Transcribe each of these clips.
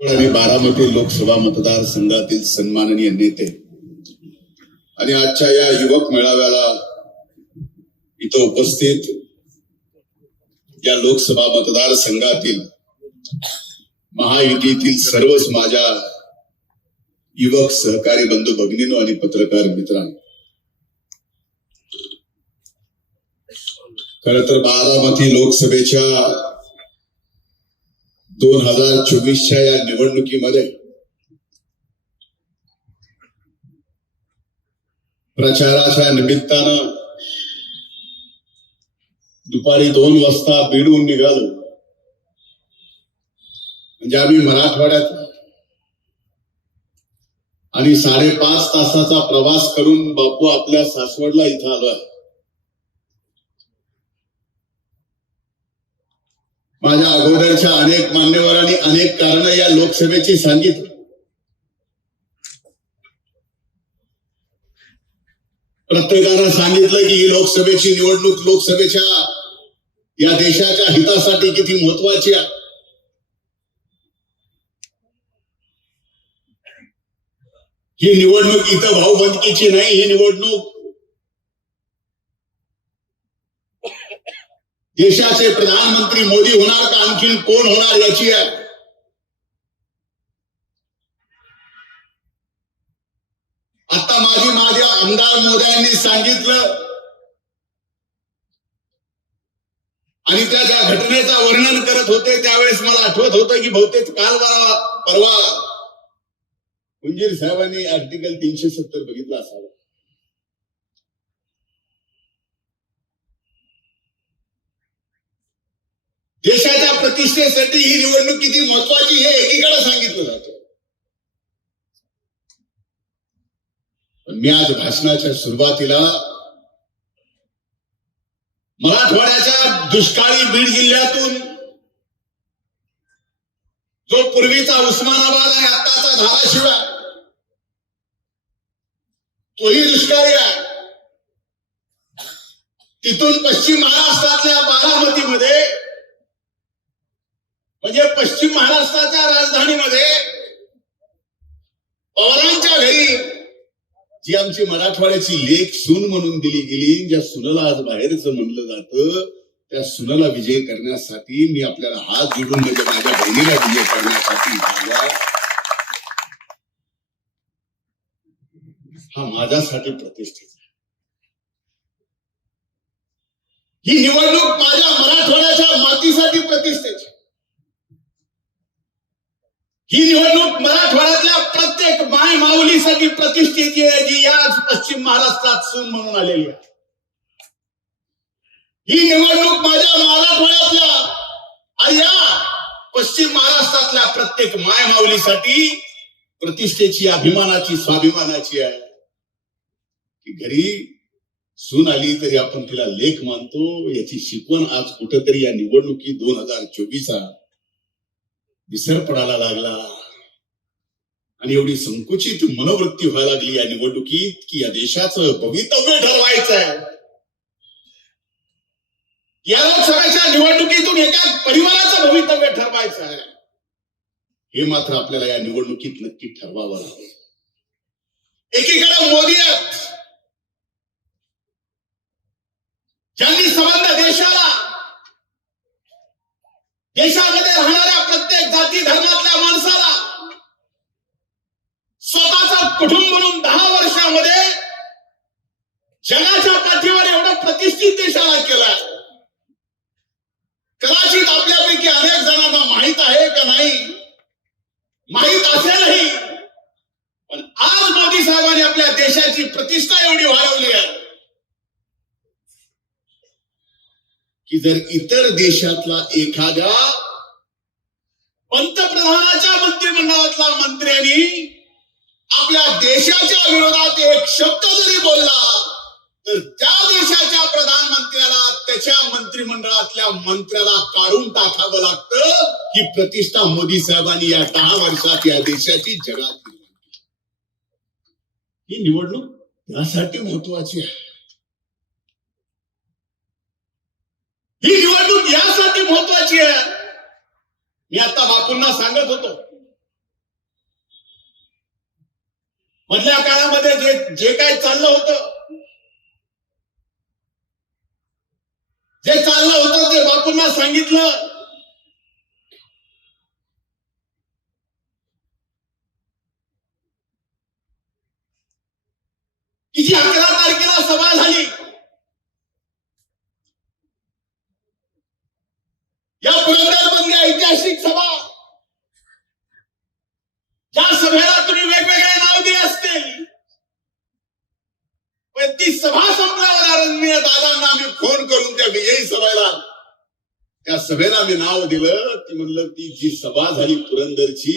आणि बारामती लोकसभा मतदारसंघातील सन्माननीय नेते. आणि आजच्या या युवक मेळाव्याला इथं उपस्थित या लोकसभा मतदारसंघातील महायुतीतील सर्वच माझ्या युवक सहकारी बंधू भगिनीनो आणि पत्रकार मित्रांनो. खर तर बारामती लोकसभेच्या दोन हजार चोवीसच्या या निवडणुकीमध्ये प्रचाराच्या निमित्तानं दुपारी दोन वाजता बीडहून निघालो. म्हणजे आम्ही मराठवाड्यात आणि साडेपाच तासाचा प्रवास करून बापू आपल्या सासवडला इथं आलोय. माझ्या अगोदरच्या अनेक मान्यवरांनी अनेक कारण या लोकसभेची सांगितली. प्रत्येकानं सांगितलं की ही लोकसभेची निवडणूक लोकसभेच्या या देशाच्या हितासाठी किती महत्वाची आहे. ही निवडणूक इथं भाऊबंदकीची नाही ही निवडणूक देशाचे प्रधानमंत्री मोदी होणार का? आणखीन कोण होणार याची आहे. आता माझी माझ्या आमदार मोदयांनी सांगितलं. आणि त्या ज्या घटनेचा वर्णन करत होते त्यावेळेस मला आठवत होतं की बहुतेक काल परवा परवा कुंजीर साहेबांनी आर्टिकल तीनशे सत्तर बघितला असावं. देशाच्या प्रतिष्ठेसाठी ही निवडणूक किती महत्वाची हे एकीकडे सांगितलं जात. पण मी आज भाषणाच्या सुरुवातीला मराठवाड्याच्या दुष्काळी बीड जिल्ह्यातून जो पूर्वीचा उस्मानाबाद आणि आत्ताचा धाराशिव आहे तोही दुष्काळी आहे. तिथून पश्चिम महाराष्ट्रातल्या बारामतीमध्ये म्हणजे पश्चिम महाराष्ट्राच्या राजधानीमध्ये पवारांच्या घरी जी आमची मराठवाड्याची लेख सून म्हणून दिली गेली ज्या सुनाला आज बाहेरच म्हणलं जातं त्या सुनाला विजय करण्यासाठी मी आपल्याला हात जोडून म्हणजे माझ्या बहिणीला विजय करण्यासाठी हा माझ्यासाठी प्रतिष्ठेचा ही निवडणूक माझ्या मराठवाड्याच्या मातीसाठी प्रतिष्ठेची ही निवडणूक मराठवाड्यातल्या प्रत्येक माय माऊलीसाठी प्रतिष्ठेची आहे जी याच पश्चिम महाराष्ट्रात सून म्हणून आलेली आहे. ही निवडणूक माझ्या मराठवाड्यातल्या आणि या पश्चिम महाराष्ट्रातल्या प्रत्येक माय माऊलीसाठी प्रतिष्ठेची अभिमानाची स्वाभिमानाची आहे. की घरी सून आली तरी आपण तिला लेख मानतो याची शिकवण आज कुठेतरी या निवडणुकी दोन हजार चोवीसचा विसर पडायला लागला. आणि एवढी संकुचित मनोवृत्ती व्हायला लागली या निवडणुकीत की या देशाचं भवितव्य ठरवायचं आहे या लोकसभेच्या निवडणुकीतून एका परिवाराचं भवितव्य ठरवायचं आहे हे मात्र आपल्याला या निवडणुकीत नक्की ठरवावं लागेल. एकीकडे मोदी आहेत. ज्यांनी संबंध देशाला देशामध्ये राहणाऱ्या प्रत्येक जाती धर्मातल्या माणसाला स्वतःचा कुटुंब म्हणून दहा वर्षामध्ये जगाच्या पाठीवर एवढं प्रतिष्ठित देशाला केलाय. कदाचित आपल्यापैकी अनेक जणांना माहीत आहे का नाही? माहीत असेलही. पण आज मोदी साहेबांनी आपल्या देशाची प्रतिष्ठा एवढी वाढवली आहे. की जर इतर देशातला एखाद्या पंतप्रधानाच्या मंत्रिमंडळातला मंत्र्यांनी आपल्या देशाच्या विरोधात एक शब्द जरी बोलला तर त्या देशाच्या प्रधानमंत्र्याला त्याच्या मंत्रिमंडळातल्या मंत्र्याला काढून टाकावं लागतं ही प्रतिष्ठा मोदी साहेबांनी या दहा वर्षात या देशाची जगात ही निवडणूक यासाठी महत्वाची आहे. ही निवडणूक यासाठी महत्वाची आहे. मी आता बापूंना सांगत होतो. मधल्या काळामध्ये जे जे काय चाललं होतं जे चाललं होतं ते बापूंना सांगितलं. किती ती सभा संपल्यावर आदरणीय दादांना आम्ही फोन करून त्या विजयी सभेला त्या सभेला मी नाव दिलं. ती म्हणलं ती जी सभा झाली पुरंदरची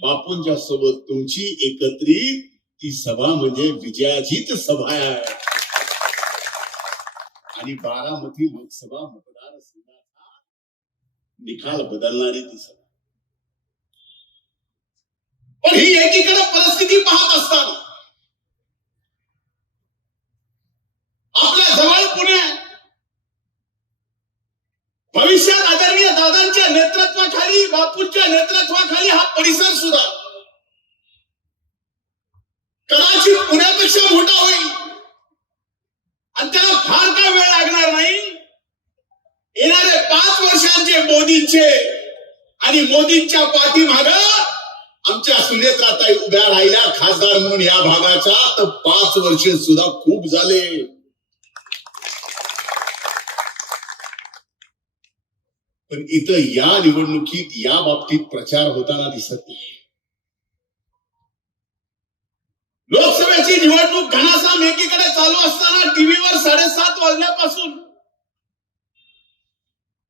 बापूंच्या सोबत तुमची एकत्रित ती सभा म्हणजे विजयाचीच सभा आहे. आणि बारामती लोकसभा मतदारसंघाचा निकाल बदलणारी ती सभा. पण ही एकीकडे परिस्थिती पाहत असताना आपल्या जवळ पुणे. भविष्यात आदरणीय दादांच्या नेतृत्वाखाली बापूंच्या नेतृत्वाखाली हा परिसर सुद्धा कदाचित पुण्यापेक्षा मोठा होईल. आणि त्याला फार काय वेळ लागणार नाही. येणारे पाच वर्षांचे मोदींचे आणि मोदींच्या पाठीमाग आमच्या सुनेत्राताई उभ्या राहिल्या खासदार म्हणून या भागाच्या तर पाच वर्ष सुद्धा खूप झाले. पण इथं या निवडणुकीत या बाबतीत प्रचार होताना दिसत नाही. लोकसभेची निवडणूक घनासाम एकीकडे चालू असताना टीव्हीवर साडेसात वाजल्यापासून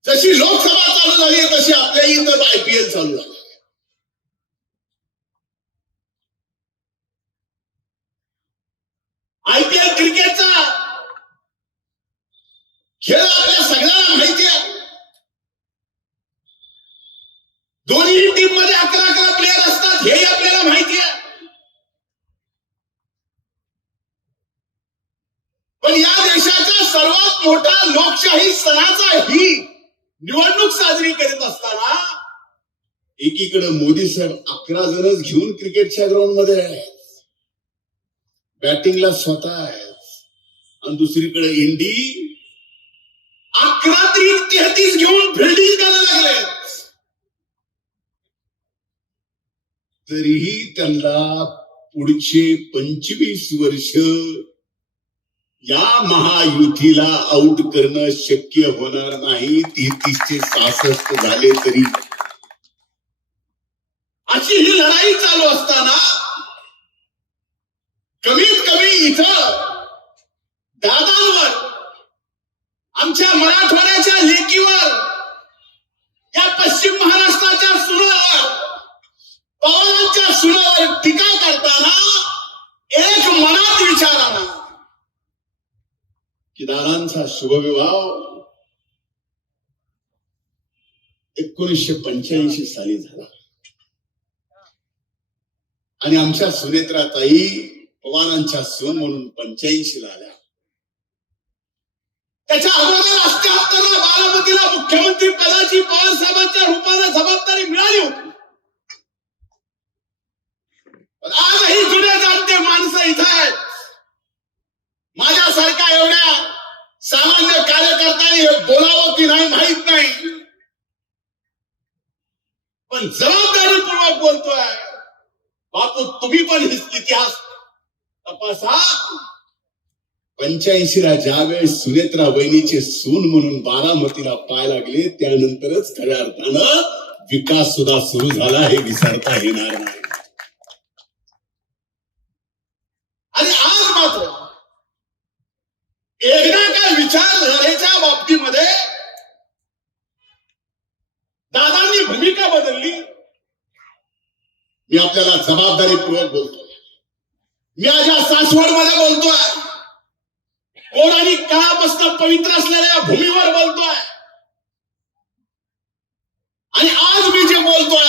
जशी लोकसभा चालू झाली तशी आपल्या इथं आयपीएल चालू झाली आयपीएल क्रिकेटचा खेळ आपल्या सगळ्यांना माहिती आहे दोन्ही टीममध्ये अकरा अकरा प्लेयर असतात हे आपल्याला माहिती आहे. पण या देशाचा सर्वात मोठा लोकशाही सणाचा ही निवडणूक साजरी करीत असताना एकीकडे मोदी साहेब अकरा जणच घेऊन क्रिकेटच्या ग्राउंडमध्ये आहेत. बॅटिंगला स्वतः आहेत. आणि दुसरीकडे इंडी अकरा तरी तेहतीस घेऊन फिल्डिंग करायला लागले तरीही त्यांना पुढचे पंचवीस वर्ष या महायुतीला आउट करणं शक्य होणार नाही. तेहतीसशे सहासष्ट झाले तरी. अशी ही लढाई चालू असताना कमीत कमी इथं दादांवर आमच्या मराठवाड्याच्या लेकीवर या पश्चिम महाराष्ट्राच्या पवारांच्या सुनावर टीका करताना एक मनात विचार आला की दादांचा शुभविवाह एकोणीसशे पंच्याऐंशी साली झाला. आणि आमच्या सुनेत्राताई पवारांच्या सून म्हणून पंच्याऐंशी ला आल्या. त्याच्या अगोदर अष्ट्याहत्तरला बारामतीला मुख्यमंत्री पदाची बाळासाहेबांच्या रूपाने जबाबदारी मिळाली होती. आजही जुन्या जाणते माणसं इथं आहेत. माझ्यासारख्या एवढ्या सामान्य कार्यकर्त्यांनी बोलावं की नाही माहीत नाही. पण जबाबदारीपूर्वक बोलतोय. बापू तुम्ही पण इतिहास तपासा. पंच्याऐंशीला ज्यावेळेस सुनेत्रा वहिनीचे सून म्हणून बारामतीला पाय लागले त्यानंतरच खऱ्या अर्थानं विकास सुद्धा सुरू झाला हे विसरता येणार नाही. आणि आज मात्र एकदा काय विचारधारेच्या बाबतीमध्ये दादांनी भूमिका बदलली मी आपल्याला जबाबदारीपूर्वक बोलतोय. मी आज या सासवडमध्ये बोलतोय. का काळापासून पवित्र असलेल्या भूमीवर बोलतोय. आणि आज मी जे बोलतोय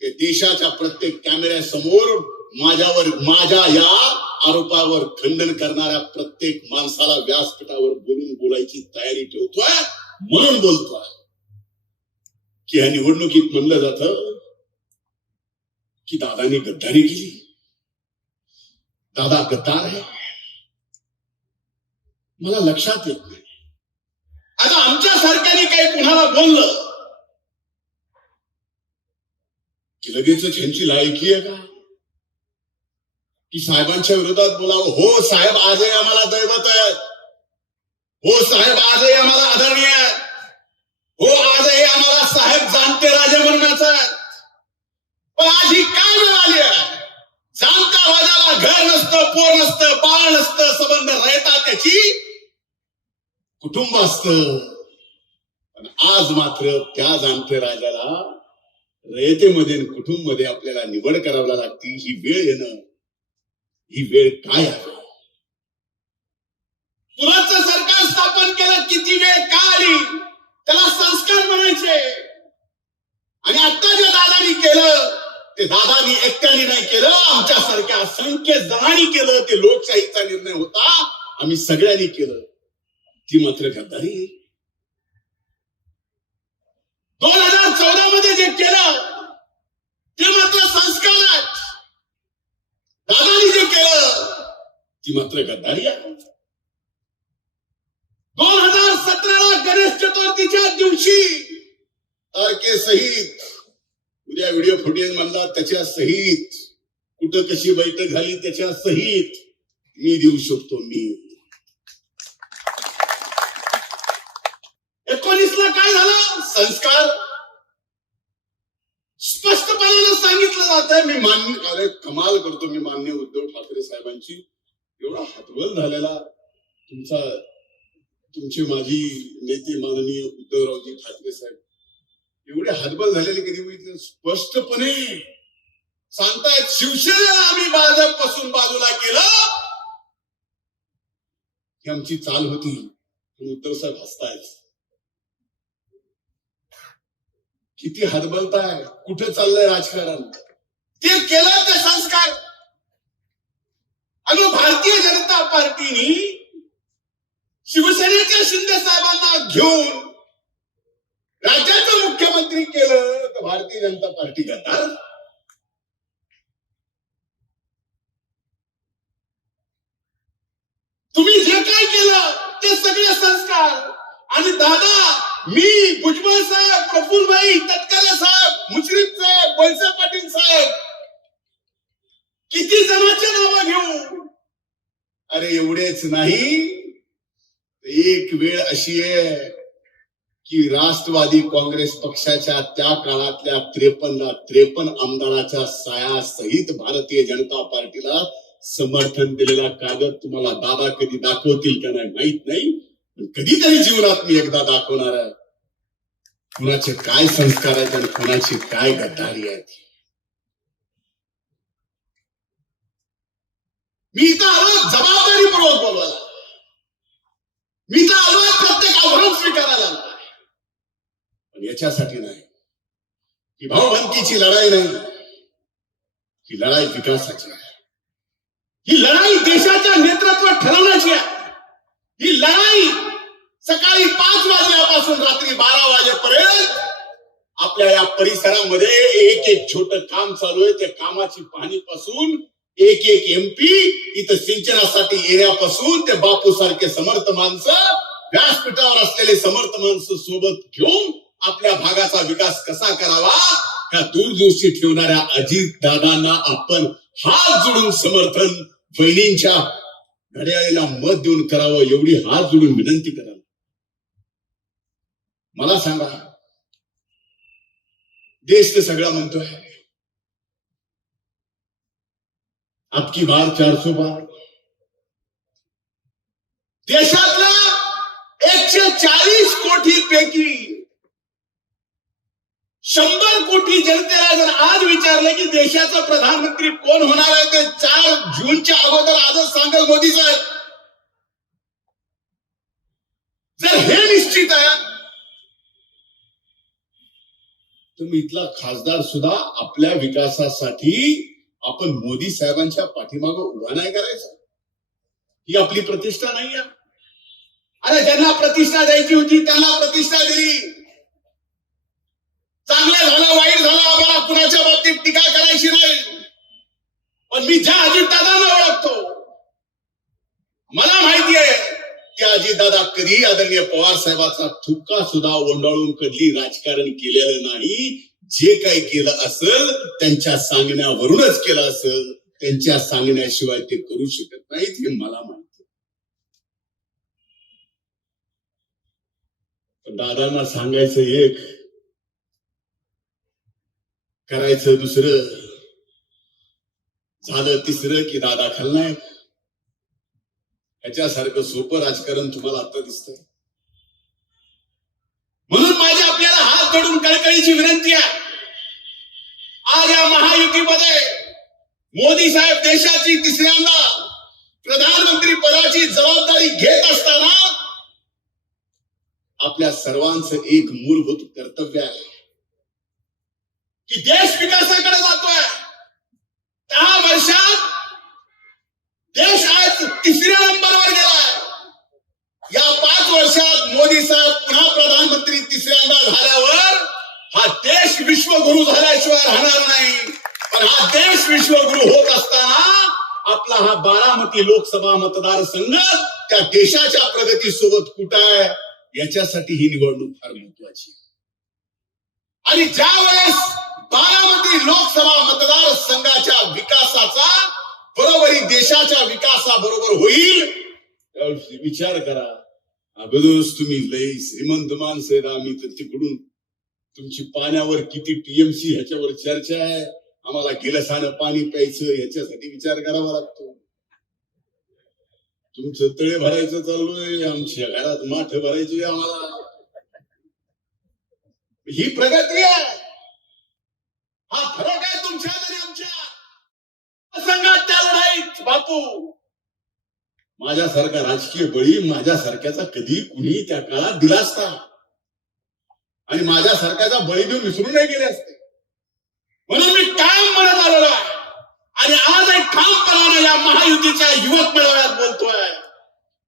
ते देशाच्या प्रत्येक कॅमेऱ्यासमोर माझ्यावर माझ्या या आरोपावर खंडन करणाऱ्या प्रत्येक माणसाला व्यासपीठावर बोलून बोलायची तयारी ठेवतोय म्हणून बोलतोय. की ह्या निवडणुकीत म्हणलं जात की दादानी गद्दारी केली. दादा गद्दार आहे. मला लक्षात येत नाही. आता आमच्या सरकारने काही कुणाला बोललं? की लगेच ह्यांची लायकी आहे का? की साहेबांच्या विरोधात बोलावं. हो साहेब आजही आम्हाला दैवत आहे हो साहेब आजही आम्हाला आदरणीय हो आजही आम्हाला साहेब जाणते राजे म्हणण्याचा पण आज ही काय वेळ आली आहे? जाणता राजाला घर नसतं पोर नसतं बाळ नसतं संबंध राहता त्याची कुटुंब असत. पण आज मात्र त्या जाणते राजाला रयतेमध्ये कुटुंबमध्ये आपल्याला निवड करावी लागती. ही वेळ येणं ही वेळ काय आहे? कुणाचं सरकार स्थापन केलं किती वेळ का आली? त्याला संस्कार म्हणायचे. आणि आता जे दादानी केलं ते दादानी एकट्याने नाही केलं आमच्यासारख्या असंख्य जणांनी केलं ते लोकशाहीचा निर्णय होता आम्ही सगळ्यांनी केलं. ती मात्र गद्दारी दोन हजार चौदा मध्ये जे केलं ते मात्र संस्कार दादानी जे केलं ती मात्र गद्दारी आहे. दोन हजार सतराला गणेश चतुर्थीच्या दिवशी तारखेसहित उद्या व्हिडिओ फुटेज म्हणला त्याच्या सहित कुठं कशी बैठक झाली त्याच्या सहित मी देऊ शकतो मी. एकोणीसला काय झालं? संस्कार. सांगितलं जात आहे मी मान्य अरे कमाल करतो मी मान्य उद्धव ठाकरे साहेबांची. एवढा हातबल झालेला तुमचा तुमचे माजी नेते माननीय उद्धवरावजी ठाकरे साहेब. एवढे हातबल झालेले कधी बघितले स्पष्टपणे सांगतायत शिवसेनेला आम्ही भाजपपासून बाजूला केलं. ही आमची चाल होती. उद्धव साहेब हसतायत. किती हतबलताय कुठे चाललंय राजकारण? ते केलं ते संस्कार. आणि भारतीय जनता पार्टीनी शिवसेनेच्या शिंदे साहेबांना घेऊन राज्याचं मुख्यमंत्री केलं तर भारतीय जनता पार्टी गद्दार तुम्ही जे काय केलं ते सगळे संस्कार आणि दादा मी भुजबळ साहेब प्रफुल्लभाई तटकरे साहेब मुश्रीफ साहेब वळसे पाटील साहेब किती जणांचे नाव घेऊ? अरे एवढेच नाही. एक वेळ अशी आहे की राष्ट्रवादी काँग्रेस पक्षाच्या त्या काळातल्या त्रेपन्न त्रेपन्न आमदाराच्या साया सहित भारतीय जनता पार्टीला समर्थन दिलेला कागद तुम्हाला दादा कधी दाखवतील का नाही माहीत नाही. कधी कधीतरी जीवनात मी एकदा दाखवणार आहे. कुणाचे काय संस्कार आहेत आणि कुणाची काय गटारी आहेत मी इथं आलो जबाबदारीपूर्वक बोलवायला. मी तर आलो प्रत्येक आव्हान स्वीकारायला. पण याच्यासाठी नाही. ही भाऊबंदकीची लढाई नाही. ही लढाई विकासाची आहे. ही लढाई देशाच्या नेतृत्व ठरवण्याची आहे. ही लढाई सकाळी पाच वाजल्यापासून रात्री बारा वाजेपर्यंत आपल्या या परिसरामध्ये एक एक छोट काम चालू आहे. त्या कामाची पाहणी पासून एक एक एमपी इथं सिंचनासाठी येण्यापासून ते बापू सारखे समर्थ माणसं व्यासपीठावर असलेले समर्थ माणसं सोबत घेऊन आपल्या भागाचा विकास कसा करावा या दूरदृष्टी ठेवणाऱ्या अजित दादांना आपण हात जोडून समर्थन बहिणींच्या घड्याळीला मत देऊन करावं एवढी हात जोडून विनंती करावी. मला सांगा देश तर सगळा म्हणतोय आपकी बार चारसो बार। देशातल्या एकशे चाळीस कोटी पैकी शंभर कोटी जनतेला जर आज विचारलं की देशाचा प्रधानमंत्री कोण होणार आहे ते चार जूनच्या अगोदर आजच सांगेल मोदी साहेब। जर हे निश्चित आहे तुम्ही इथला खासदार सुद्धा आपल्या विकासासाठी आपण मोदी साहेबांच्या पाठीमागं उभा नाही करायचा. ही आपली प्रतिष्ठा नाही अरे ज्यांना प्रतिष्ठा द्यायची होती त्यांना प्रतिष्ठा दिली. चांगलं झालं वाईट झालं आम्हाला कुणाच्या बाबतीत टीका करायची नाही. पण मी ज्या अजितदादांना ओळखतो मला माहिती आहे की अजितदादा कधी आदरणीय पवार साहेबाचा थुक्का सुद्धा ओंडाळून कधी राजकारण केलेलं नाही जे काही केलं असेल त्यांच्या सांगण्यावरूनच केलं असेल त्यांच्या सांगण्याशिवाय ते करू शकत नाहीत हे मला माहिती दादांना सांगायचं एक करायचं दुसरं झालं तिसरं की दादा खलनायक. याच्यासारखं सोपं राजकारण तुम्हाला आता दिसतंय? म्हणून माझी आपल्याला हात जोडून कळकळीची विनंती आहे. आज या महायुतीमध्ये मोदी साहेब देशाची तिसऱ्यांदा प्रधानमंत्री पदाची जबाबदारी घेत असताना आपल्या सर्वांचं एक मूलभूत कर्तव्य आहे की देश विकासाकडे जातोय दहा वर्षात देश आज तिसऱ्या नंबरवर गेलाय या पाच वर्षात मोदी साहेब पुन्हा प्रधानमंत्री तिसऱ्यांदा झाल्यावर हा देश विश्वगुरु झाल्याशिवाय राहणार नाही. पण हा देश विश्वगुरु होत असताना आपला हा बारामती लोकसभा मतदारसंघ त्या देशाच्या प्रगतीसोबत कुठं आहे याच्यासाठी ही निवडणूक फार महत्वाची आणि ज्या वेळेस बारामती लोकसभा मतदारसंघाच्या विकासाचा बरोबरी देशाच्या विकासाबरोबर होईल विचार करा. अगोदरच तुम्ही लई श्रीमंत माणसं आहेत आम्ही तर तिकडून. तुमची पाण्यावर किती टीएमसी ह्याच्यावर चर्चा आहे? आम्हाला गिलसानं पाणी प्यायचं ह्याच्यासाठी विचार करावा लागतो. तुमचं तळे भरायचं चाललोय आमच्या घरात माठ भरायची आम्हाला. ही प्रगती आहे. हा फरक आहे तुमच्या आणि आमच्या. संघात त्या लढाईत बापू. माझ्यासारखा राजकीय बळी माझ्यासारख्याचा कधी कुणी त्या काळात दिला असता आणि माझ्यासारख्याचा बळी देऊन विसरून नाही गेले असते? म्हणून मी काम म्हणत आलेलो आहे. आणि आज एक ठामपणाने या महायुतीच्या युवक मेळाव्यात बोलतोय.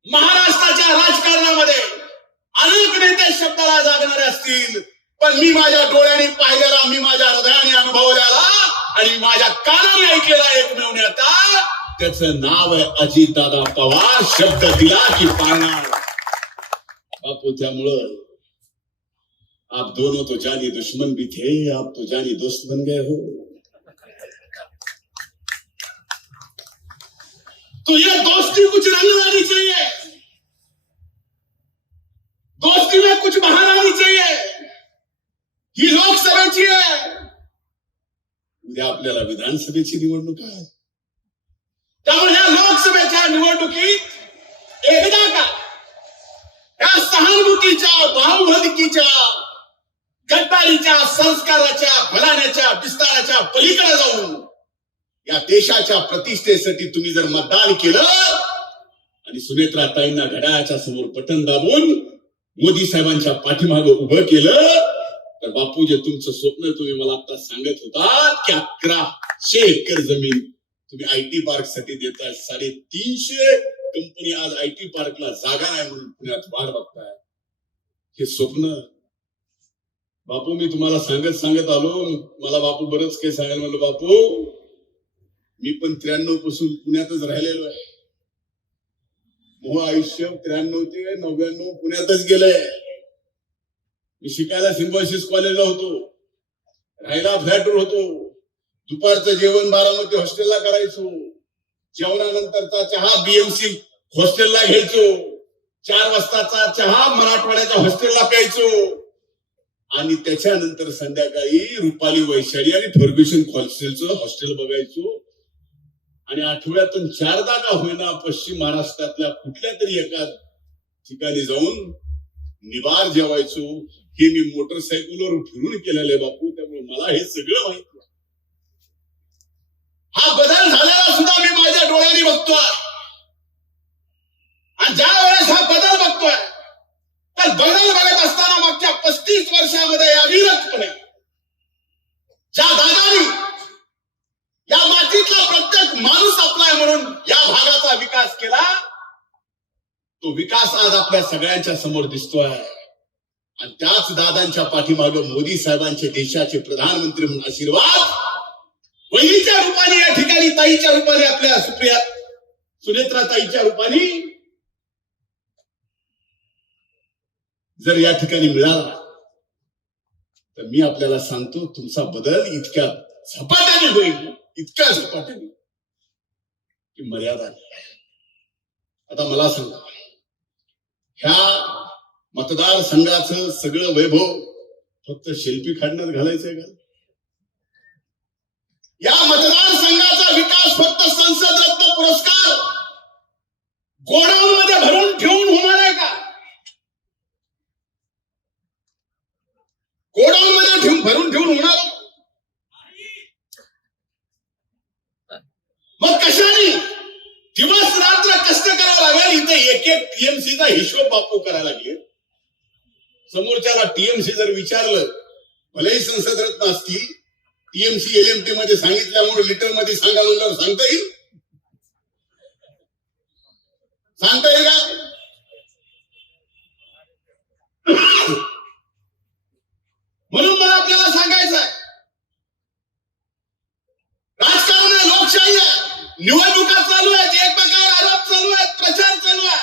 महाराष्ट्राच्या राजकारणामध्ये अनेक नेते शब्दाला जागणारे असतील. पण मी माझ्या डोळ्याने पाहिलेला मी माझ्या हृदयाने अनुभवलेला आणि माझ्या कानाने ऐकलेला एकमेव नेता त्याचं नाव आहे अजितदादा पवार, शब्द दिला की पाळणार बापू त्यामुळं आप दोनों तो जानी दुश्मन भी थे, आप तो जानी दोस्त बन गए हो। तो ये दोस्ती कुछ रंग लानी चाहिए। दोस्ती में कुछ बाहर आनी चाहिए ही लोकसभेची आहे उद्या आपल्याला विधानसभेची निवडणूक आहे लोकसभेच्या निवडणुकीत एकदा का या सहानुभूतीच्या भावभदिकीच्या गद्दारीच्या संस्काराच्या भलाण्याच्या विस्ताराच्या पलीकडे जाऊन या देशाच्या प्रतिष्ठेसाठी तुम्ही जर मतदान केलं आणि सुनेत्रा ताईंना घड्याळाच्या समोर पटन दाबून मोदी साहेबांच्या पाठीमाग उभं केलं तर बापू जे तुमचं स्वप्न तुम्ही मला आता सांगत होतात की अकराशे एकर जमीन तुम्ही आय टी पार्कसाठी देताय. साडेतीनशे कंपनी आज आय टी पार्कला जागा नाही म्हणून पुण्यात वाढ बघताय. हे स्वप्न. बापू मी तुम्हाला सांगत सांगत आलो. मला बापू बरंच काही सांगायला म्हणलं बापू मी पण त्र्याण्णवपासून पुण्यातच राहिलेलो आहे. मोह आयुष्य त्र्याण्णव ते नव्याण्णव पुण्यातच गेलंय. मी शिकायला सिम्बॉसिस कॉलेजला होतो. राहायला फ्लॅटवर होतो. दुपारचं जेवण बारामती हॉस्टेलला करायचो. जेवणानंतरचा चहा बीएमसी हॉस्टेलला घ्यायचो. चार वाजताचा चहा मराठवाड्याच्या हॉस्टेलला प्यायचो. आणि त्याच्यानंतर संध्याकाळी रुपाली वैशाली आणि फर्ग्युशन हॉस्टेलचं हॉस्टेल बघायचो. आणि आठवड्यातून चारदा का होईना पश्चिम महाराष्ट्रातल्या कुठल्या तरी एका ठिकाणी जाऊन निवार जेवायचो. हे मी मोटरसायकलवर फिरून केलेलं आहे बापू. त्यामुळे मला हे सगळं माहिती हा बदल झालेला सुद्धा मी माझ्या डोळ्यांनी बघतोय. आणि ज्या वेळेस हा बदल बघतोय तर बदल बघत असताना मागच्या पस्तीस वर्षामध्ये अविरतपणे ज्या दादानी या मातीतला प्रत्येक माणूस आपलाय म्हणून या भागाचा विकास केला तो विकास आज आपल्या सगळ्यांच्या समोर दिसतोय. आणि त्याच दादांच्या पाठीमागे मोदी साहेबांचे देशाचे प्रधानमंत्री म्हणून आशीर्वाद वहिनीच्या रूपाने या ठिकाणी ताईच्या रूपाने आपल्या सुप्रिया सुनेत्रा ताईच्या रूपाने जर या ठिकाणी मिळाला तर मी आपल्याला सांगतो तुमचा बदल इतक्या झपाट्याने होईल इतक्या झपाट्याने की मर्यादा आता मला सांगा ह्या मतदारसंघाचं सगळं वैभव फक्त शिल्पी खांडण्यात घालायचंय का? या मतदारसंघाचा विकास फक्त संसद रत्न पुरस्कार गोडाऊन मध्ये भरून ठेवून होणार आहे का? गोडाऊन मध्ये ठेवून भरून ठेवून होणार मग कशाने? दिवस रात्र कष्ट करावं लागेल. इथे एक एक टीएमसीचा हिशोब बापू करायला लागले. समोरच्याला टीएमसी जर विचारलं भलेही संसद रत्न असतील टीएमसी एलएमटी मध्ये सांगितल्यामुळे लिटरमध्ये सांगा म्हणल्यावर सांगता येईल? सांगता येईल का? म्हणून मला आपल्याला सांगायचं आहे. राजकारण आहे लोकशाही आहे. निवडणुका चालू आहेत एकमेकांवर आरोप चालू आहेत प्रचार चालू आहे.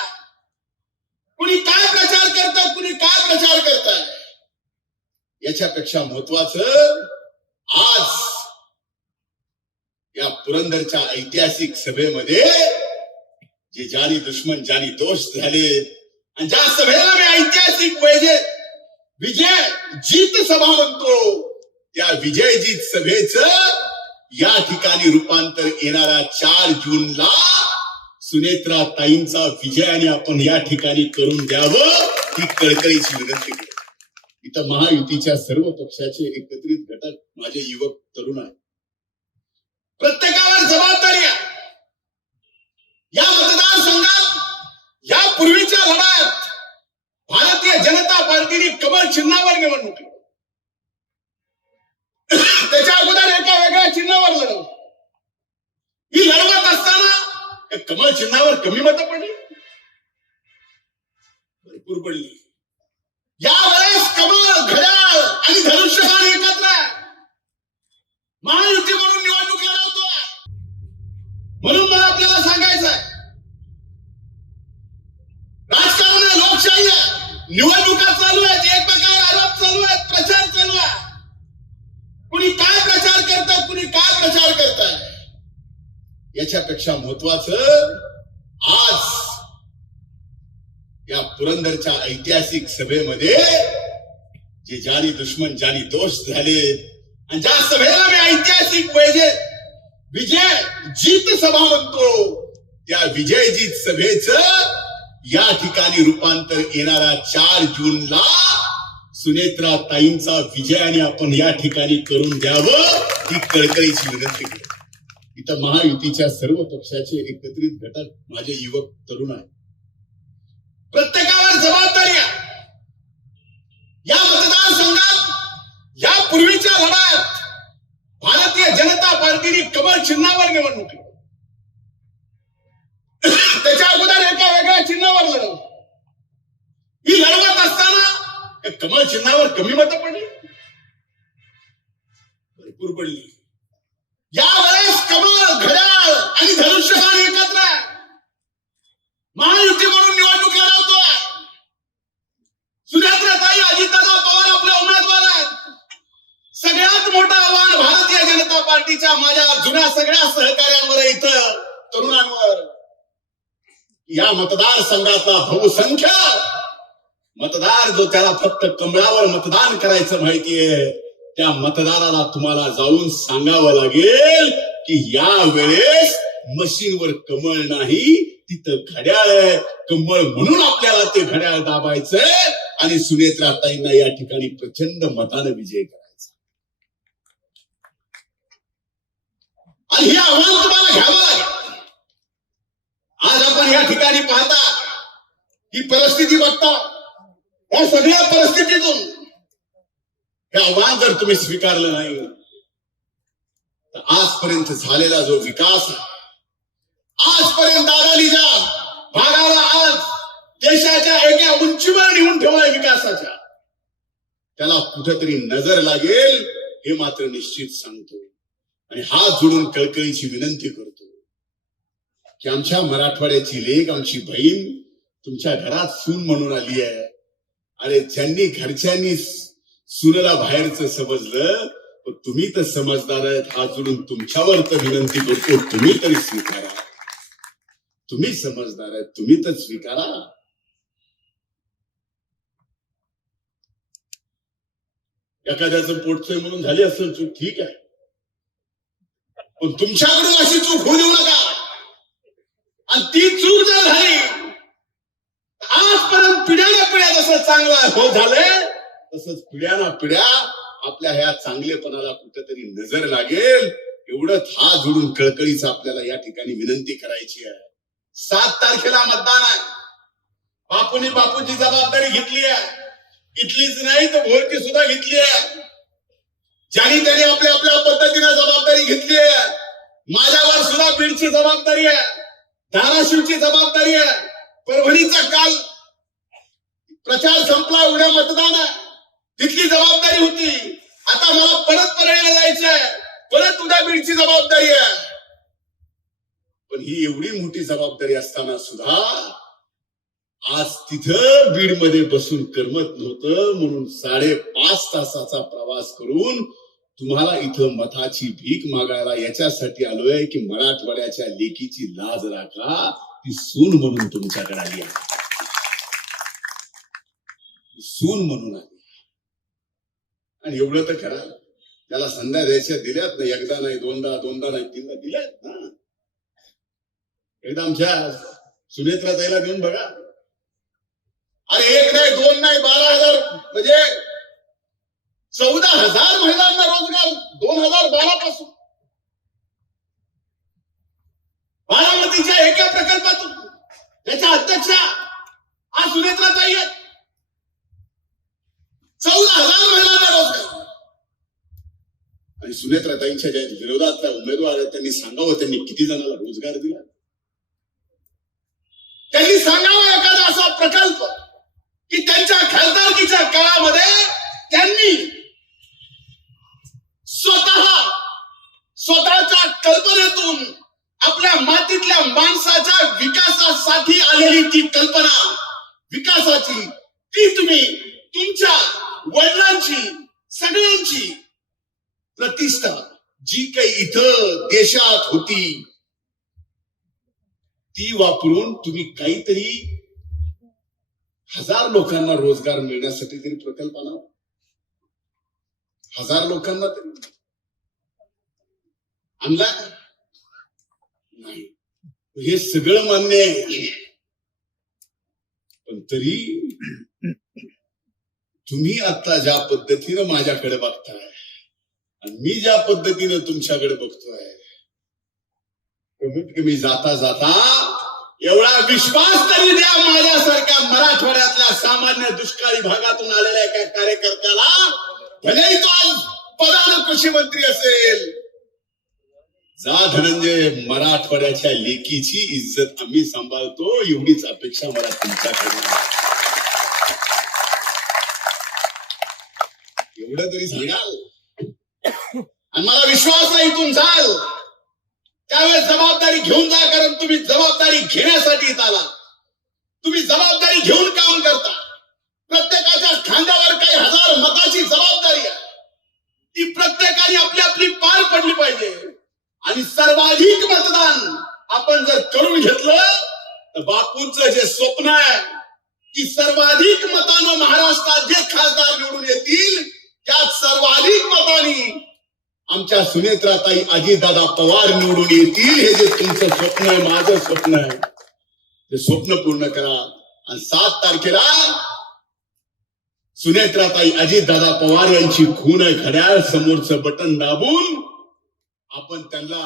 कुणी काय प्रचार करतात कुणी काय प्रचार करतात? याच्यापेक्षा महत्वाचं आज या पुरंदरच्या ऐतिहासिक सभेमध्ये जे जानी दुश्मन जानी दोष झाले आणि ज्या सभेला मी ऐतिहासिक वैजे विजय जीत सभा म्हणतो त्या विजयजीत सभेचं या ठिकाणी रूपांतर येणारा चार जूनला सुनेत्रा ताईंचा विजयाने आपण या ठिकाणी करून द्यावं ही कळकळीची विनंती इथं महायुतीच्या सर्व पक्षाचे एकत्रित माझे युवक तरुण आहे प्रत्येकावर जबाबदारी आहे. या मतदारसंघात या पूर्वीच्या लढ्यात भारतीय जनता पार्टीने कमळ चिन्हावर निवडणूक त्याच्या अगोदर एका वेगळ्या चिन्हावर लढवलं. ही लढवत असताना कमळ चिन्हावर कमी मतं पडली. भरपूर पडली. यावेळेस कमळ घड्याळ आणि धनुष्यबाण एकत्र आहे. महायुती म्हणून निवडणूक लढवतोय. म्हणून मला आपल्याला सांगायचं आहे राजकारण आहे लोकशाही आहे. निवडणुका चालू आहेत एकमेकांवर आरोप चालू आहेत प्रचार चालू आहे. कुणी काय प्रचार करतात कुणी काय प्रचार करतात याच्यापेक्षा महत्वाचं आज या पुरंदरच्या ऐतिहासिक सभेमध्ये जे जारी दुश्मन जारी दोष झाले ज्या सभेला मी ऐतिहासिक वैजे विजय जीत सभा म्हणतो. त्या विजयजीत सभेचं या ठिकाणी रूपांतर येणारा चार जूनला सुनेत्रा ताईंचा विजयाने आपण या ठिकाणी करून द्यावं ही कळकळीची विनंती केली इथं महायुतीच्या सर्व पक्षाचे एकत्रित घटक माझे युवक तरुण आहेत. प्रत्येकावर जबाबदारी आहे या मतदारसंघात या पूर्वीच्या लढ्यात भारतीय जनता पार्टीने कमळ चिन्हावर निवडणूक त्याच्या अगोदर एका वेगळ्या चिन्हावर लढवलं. ही लढवत असताना कमळ चिन्हावर कमी मतं पडली. भरपूर पडली. या वेळेस कमळ घड्याळ आणि धनुष्यबाण एकत्र आहे. महायुती म्हणून निवडणूक लढवतोय. सुनेत्राताई अजितदादा पवार आपले उमेदवार आहेत. सगळ्यात मोठं आव्हान भारतीय जनता पार्टीच्या माझ्या जुन्या सगळ्या सहकार्यांवर इथं तरुणांवर. या मतदारसंघातला बहुसंख्य मतदार जो त्याला फक्त कमळावर मतदान करायचं माहितीये त्या मतदाराला तुम्हाला जाऊन सांगावं लागेल की या वेळेस मशीनवर कमळ नाही तिथं घड्याळ आहे. कमळ म्हणून आपल्याला ते घड्याळ दाबायचंय. आणि सुनेत्राताईंना या ठिकाणी प्रचंड मतानं विजय करा आणि हे आव्हान तुम्हाला घ्यावं लागेल. आज आपण या ठिकाणी पाहता ही परिस्थिती बघता या सगळ्या परिस्थितीतून हे आव्हान जर तुम्ही स्वीकारलं नाही तर आजपर्यंत झालेला जो विकास आजपर्यंत दादालीच्या भागाला आज देशाच्या एका उंचीवर नेऊन ठेवलाय विकासाच्या. त्याला कुठेतरी नजर लागेल हे मात्र निश्चित सांगतो. आणि हात जोडून कळकळीची विनंती करतो की आमच्या मराठवाड्याची लेख आमची बहीण तुमच्या घरात सून म्हणून आली आहे. अरे ज्यांनी घरच्यांनी सुनला बाहेरचं समजलं पण तुम्ही तर समजदार आहेत हात जोडून तुमच्यावर तर विनंती करतो तुम्ही तरी स्वीकारा. तुम्ही समजदार आहेत तुम्ही तर स्वीकारा. एखाद्याचं पोटचंय म्हणून झाली असेल चूक ठीक आहे. पण तुमच्याकडून अशी चूक होऊ देऊ नका. आणि ती चूक जर झाली आजपर्यंत पिढ्याना पिढ्या जसं चांगलं हो झालंय तसंच पिढ्याना पिढ्या आपल्या ह्या चांगलेपणाला कुठेतरी नजर लागेल. एवढंच हा जोडून कळकळीचं आपल्याला या ठिकाणी विनंती करायची आहे. सात तारखेला मतदान आहे. बापूने बापूची जबाबदारी घेतली आहे. इथलीच नाही तर भोरची सुद्धा घेतली आहे. ज्यांनी त्यांनी आपल्या आपल्या पद्धतीने जबाबदारी घेतली आहे. माझ्यावर सुद्धा बीडची जबाबदारी आहे. धाराशिवची जबाबदारी आहे. परभणीचा काल प्रचार संपला उद्या मतदान आहे. तिथली जबाबदारी होती. आता मला परत परळीला जायचं आहे. परत उद्या बीडची जबाबदारी आहे. पण ही एवढी मोठी जबाबदारी असताना सुद्धा आज तिथं बीडमध्ये बसून करमत नव्हतं म्हणून साडेपाच तासाचा प्रवास करून तुम्हाला इथं मताची भीक मागायला याच्यासाठी आलोय की मराठवाड्याच्या लेकीची लाज राखा ती सून म्हणून तुमच्याकडे आली आहे. सून म्हणून आली आणि एवढं तर करा त्याला संध्या द्यायच्या दिल्यात ना एकदा नाही दोनदा दोनदा नाही तीनदा दिल्यात ना. एकदा आमच्या सुनेत्रा जायला देऊन बघा. अरे एक नाही दोन नाही बारा हजार म्हणजे चौदा हजार महिलांना रोजगार दोन हजार बारा पासून. बारामतीच्या एका प्रकल्पातून त्याच्या अध्यक्षा आज सुनेत्रा ताई आहेत. चौदा हजार महिलांना रोजगार. आणि सुनेत्रा ताईंच्या ज्या विरोधातल्या उमेदवार आहेत त्यांनी सांगावं त्यांनी किती जणांना रोजगार दिला? त्यांनी सांगावं एखादा असा प्रकल्प की त्यांच्या खासदारकीच्या काळामध्ये त्यांनी स्वतः स्वतःच्या कल्पनेतून आपल्या मातीतल्या माणसाच्या विकासासाठी आलेली ती कल्पना विकासाची ती तुम्ही तुमच्या वडिलांची सगळ्यांची प्रतिष्ठा जी काही इथं देशात होती ती वापरून तुम्ही काहीतरी हजार लोकांना रोजगार मिळण्यासाठी तरी प्रकल्प आणा हजार लोकांना तरी आणला? नाही. हे सगळं मान्य आहे. पण तरी तुम्ही आता ज्या पद्धतीनं माझ्याकडे बघताय आणि मी ज्या पद्धतीनं तुमच्याकडे बघतोय कमीत कमी जाता जाता एवढा विश्वास तरी द्या माझ्यासारख्या मराठवाड्यातल्या सामान्य दुष्काळी भागातून आलेल्या एका कार्यकर्त्याला. भलेही तो आज पदानं कृषी मंत्री असेल. जा धनंजय मराठवाड्याच्या लेकीची इज्जत आम्ही सांभाळतो. एवढीच अपेक्षा मला तुमच्याकडून एवढं तरी सांगाल. आणि मला विश्वास नाही इथून जाल त्यावेळेस जबाबदारी घेऊन जा कारण तुम्ही जबाबदारी घेण्यासाठी इथं आला तुम्ही जबाबदारी घेऊन काम करता. प्रत्येकाच्या खांद्यावर काही हजार मताची जबाबदारी ती प्रत्येकाने आपली आपली पार पडली पाहिजे. आणि सर्वाधिक मतदान आपण जर करून घेतलं तर बापूंच जे स्वप्न आहे की सर्वाधिक मतानं महाराष्ट्रात जे खासदार निवडून येतील त्यात सर्वाधिक मतानी आमच्या सुनेत्राताई अजितदादा पवार निवडून येतील. हे जे तुमचं स्वप्न आहे माझं स्वप्न आहे. ते स्वप्न पूर्ण करा. आणि सात तारखेला सुनेत्राताई अजितदादा पवार यांची खून आहे. घड्याळ समोरचं बटन दाबून आपण त्यांना